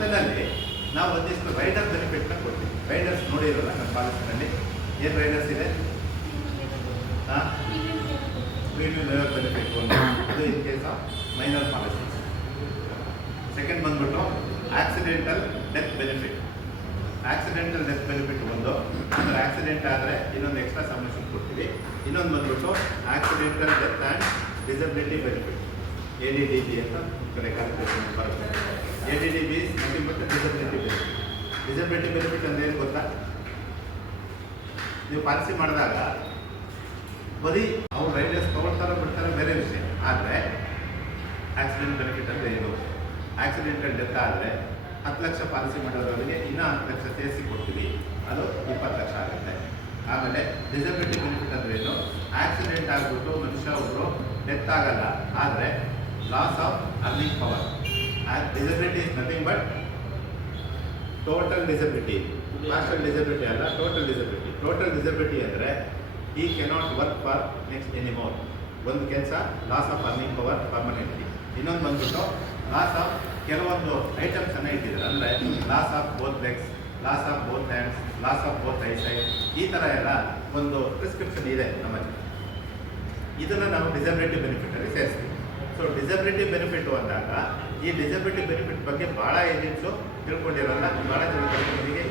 ಜೊತೆಯಲ್ಲಿ ನಾವು ಒಂದಿಷ್ಟು ರೈಡರ್ ಬೆನಿಫಿಟ್ನ ಕೊಡ್ತೀವಿ. ರೈಡರ್ಸ್ ನೋಡಿರಲ್ಲ ನಮ್ಮ ಪಾಲಿಸಿನಲ್ಲಿ ಏನು ರೈಡರ್ಸ್ ಇದೆ? ಪ್ರೀಮಿಯಂ ಲೆವೆಲ್ ಬೆನಿಫಿಟ್ ಒಂದು, ಅದು in case of minor policy. Second ಬಂದ್ಬಿಟ್ಟು accidental death benefit. Accidental death benefit ಒಂದು, ಅಂದರೆ ಆಕ್ಸಿಡೆಂಟ್ ಆದರೆ ಇನ್ನೊಂದು ಎಕ್ಸ್ಟ್ರಾ ಸಬ್ಮಿಷನ್ ಕೊಡ್ತೀವಿ. ಇನ್ನೊಂದು ಬಂದ್ಬಿಟ್ಟು accidental death and disability benefit, ADDB ಅಂತ ಕ್ಯಾಲ್ಕುಲೇಷನ್ ಬರುತ್ತೆ. ADDB is nothing but disability benefit. Disability benefit ಅಂದರೆ ಏನು ಗೊತ್ತಾ? ನೀವು ಪಾಲಿಸಿ ಮಾಡಿದಾಗ ಬರೀ ಅವ್ರು ರೈಡರ್ಸ್ ತೊಗೊಳ್ತಾರೋ ಬಿಡ್ತಾರೋ ಬೇರೆ ವಿಷಯ, ಆದರೆ ಆಕ್ಸಿಡೆಂಟ್ ಬೆನಿಫಿಟ್ ಅಂದರೆ ಏನು? ಆಕ್ಸಿಡೆಂಟಲ್ ಡೆತ್ ಆದರೆ 10 ಲಕ್ಷ ಪಾಲಿಸಿ ಮಾಡೋದ್ರವರಿಗೆ ಇನ್ನೂ 10 ಲಕ್ಷ ಸೇರಿಸಿ ಕೊಡ್ತೀವಿ, ಅದು 20 ಲಕ್ಷ ಆಗುತ್ತೆ. ಆಮೇಲೆ ಡಿಸಬಿಲಿಟಿ ಬೆನಿಫಿಟ್ ಅಂದರೆ ಏನು? ಆಕ್ಸಿಡೆಂಟ್ ಆಗಿಬಿಟ್ಟು ಮನುಷ್ಯ ಒಬ್ಬರು ಡೆತ್ ಆಗಲ್ಲ, ಆದರೆ loss of earning power. Disability is nothing but total disability, partial disability ಅಲ್ಲ, ಟೋಟಲ್ ಡಿಸಬಿಲಿಟಿ. ಟೋಟಲ್ ಡಿಸಬಿಲಿಟಿ ಅಂದರೆ he cannot work for next anymore. ಒಂದು ಕೆಲಸ loss of earning power permanently. ಇನ್ನೊಂದು ಬಂದ್ಬಿಟ್ಟು ಲಾಸ್ ಆಫ್ ಕೆಲವೊಂದು ಐಟಮ್ಸ್ ಅನ್ನ ಇಟ್ಟಿದ್ದಾರೆ, ಅಂದರೆ loss of both legs, loss of both hands, loss of both eyesight, ಈ ಥರ ಎಲ್ಲ ಒಂದು ಪ್ರಿಸ್ಕ್ರಿಪ್ಷನ್ ಇದೆ ನಮ್ಮಲ್ಲಿ. ಇದನ್ನು ನಾವು ಡಿಸಬಿಲಿಟಿ ಬೆನಿಫಿಟಲ್ಲಿ ಸೇರಿಸ್ತೀವಿ. ಸೊ ಡಿಸಬಿಲಿಟಿ ಬೆನಿಫಿಟ್ ಅಂದಾಗ ಈ ಡಿಸಬಿಲಿಟಿ ಬೆನಿಫಿಟ್ ಬಗ್ಗೆ ಭಾಳ ಏಜೆಂಟ್ಸು ತಿಳ್ಕೊಂಡಿರಲ್ಲ, ಭಾಳ ಜನರಿಗೆ